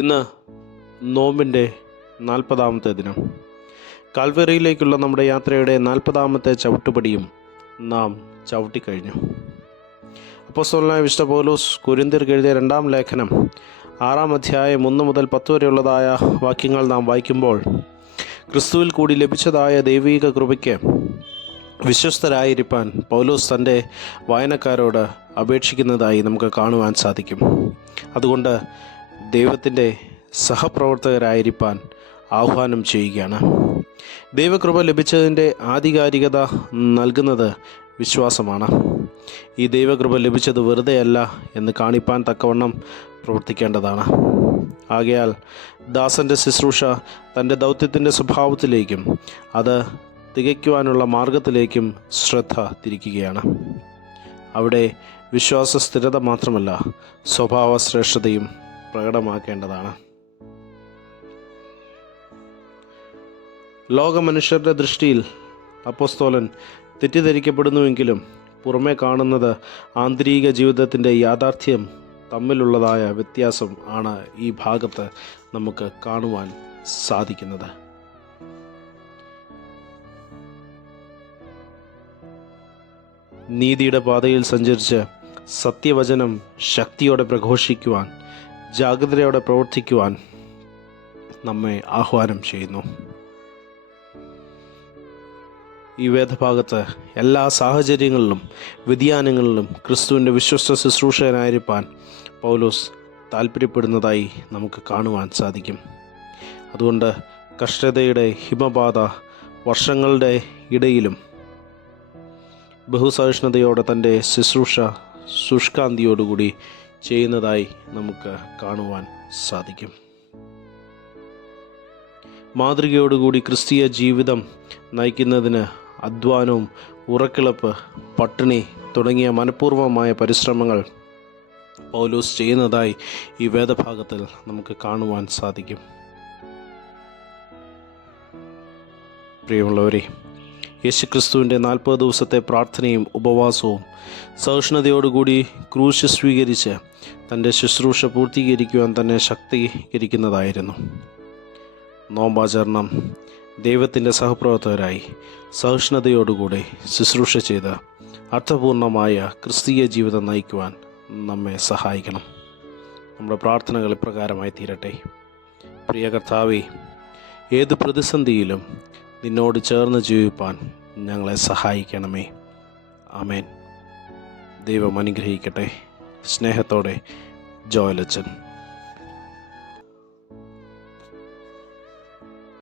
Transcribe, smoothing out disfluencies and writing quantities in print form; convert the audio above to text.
ഇന്ന് നോമ്പിൻ്റെ 40-ാമത്തെ ദിനം. കാൽവറിയിലേക്കുള്ള നമ്മുടെ യാത്രയുടെ 40-ാമത്തെ ചവിട്ടുപടിയും നാം ചവിട്ടിക്കഴിഞ്ഞു. അപ്പോസ്തലനായ വിശുദ്ധ പൗലോസ് കൊരിന്ത്യർക്ക് എഴുതിയ 2-ാം ലേഖനം 6-ാം അധ്യായം 1 മുതൽ 10 വരെയുള്ളതായ വാക്യങ്ങൾ നാം വായിക്കുമ്പോൾ, ക്രിസ്തുവിൽ കൂടി ലഭിച്ചതായ ദൈവിക കൃപയ്ക്ക് വിശ്വസ്തരായിരിക്കാൻ പൗലോസ് തൻ്റെ വായനക്കാരോട് അപേക്ഷിക്കുന്നതായി നമുക്ക് കാണുവാൻ സാധിക്കും. അതുകൊണ്ട് ദൈവത്തിൻ്റെ സഹപ്രവർത്തകരായിരിക്കാൻ ആഹ്വാനം ചെയ്യുകയാണ്. ദൈവകൃപ ലഭിച്ചതിൻ്റെ ആധികാരികത നൽകുന്നത് വിശ്വാസമാണ്. ഈ ദൈവകൃപ ലഭിച്ചത് വെറുതെയല്ല എന്ന് കാണിപ്പാൻ തക്കവണ്ണം പ്രവർത്തിക്കേണ്ടതാണ്. ആകയാൽ ദാസൻ്റെ ശുശ്രൂഷ തൻ്റെ ദൗത്യത്തിൻ്റെ സ്വഭാവത്തിലേക്കും അത് തികയ്ക്കുവാനുള്ള മാർഗത്തിലേക്കും ശ്രദ്ധ തിരിക്കുകയാണ്. അവിടെ വിശ്വാസ സ്ഥിരത മാത്രമല്ല, സ്വഭാവ ശ്രേഷ്ഠതയും പ്രകടമാക്കേണ്ടതാണ്. ലോകമനുഷ്യരുടെ ദൃഷ്ടിയിൽ അപ്പോസ്തലൻ തെറ്റിദ്ധരിക്കപ്പെടുന്നുവെങ്കിലും പുറമേ കാണുന്നത് ആന്തരിക ജീവിതത്തിൻ്റെ യാഥാർത്ഥ്യം തമ്മിലുള്ളതായ വ്യത്യാസം ആണ് ഈ ഭാഗത്ത് നമുക്ക് കാണുവാൻ സാധിക്കുന്നത്. നീതിയുടെ പാതയിൽ സഞ്ചരിച്ച് സത്യവചനം ശക്തിയോടെ പ്രഘോഷിക്കുവാൻ, ജാഗ്രതയോടെ പ്രവർത്തിക്കുവാൻ നമ്മെ ആഹ്വാനം ചെയ്യുന്നു. ഈ വേദഭാഗത്ത് എല്ലാ സാഹചര്യങ്ങളിലും വ്യതിയാനങ്ങളിലും ക്രിസ്തുവിൻ്റെ വിശ്വസ്ത ശുശ്രൂഷകനായിരിക്കാൻ പൗലോസ് താല്പര്യപ്പെടുന്നതായി നമുക്ക് കാണുവാൻ സാധിക്കും. അതുകൊണ്ട് കഷ്ടതയുടെ ഹിമപാത വർഷങ്ങളുടെ ഇടയിലും ബഹുസഹിഷ്ണുതയോടെ തൻ്റെ ശുശ്രൂഷ ശുഷ്കാന്തിയോടുകൂടി ചെയ്യുന്നതായി നമുക്ക് കാണുവാൻ സാധിക്കും. മാതൃകയോടുകൂടി ക്രിസ്തീയ ജീവിതം നയിക്കുന്നതിന് അധ്വാനവും ഉറക്കിളപ്പ്, പട്ടിണി തുടങ്ങിയ മനഃപൂർവമായ പരിശ്രമങ്ങൾ പൗലോസ് ചെയ്യുന്നതായി ഈ വേദഭാഗത്തിൽ നമുക്ക് കാണുവാൻ സാധിക്കും. പ്രിയമുള്ളവരെ, യേശുക്രിസ്തുവിൻ്റെ 40 ദിവസത്തെ പ്രാർത്ഥനയും ഉപവാസവും സഹിഷ്ണുതയോടുകൂടി ക്രൂശ് സ്വീകരിച്ച് തൻ്റെ ശുശ്രൂഷ പൂർത്തീകരിക്കുവാൻ തന്നെ ശക്തീകരിക്കുന്നതായിരുന്നു. നോമ്പാചരണം ദൈവത്തിൻ്റെ സഹപ്രവർത്തകരായി സഹിഷ്ണുതയോടുകൂടി ശുശ്രൂഷ ചെയ്ത് അർത്ഥപൂർണമായ ക്രിസ്തീയ ജീവിതം നയിക്കുവാൻ നമ്മെ സഹായിക്കണം. നമ്മുടെ പ്രാർത്ഥനകൾ ഇപ്രകാരമായി തീരട്ടെ. പ്രിയ കർത്താവേ, ഏത് പ്രതിസന്ധിയിലും നിന്നോട് ചേർന്ന് ജീവിപ്പാൻ ഞങ്ങളെ സഹായിക്കണമേ. ആമേൻ. ദൈവം അനുഗ്രഹിക്കട്ടെ. സ്നേഹത്തോടെ, ജോയലച്ചൻ.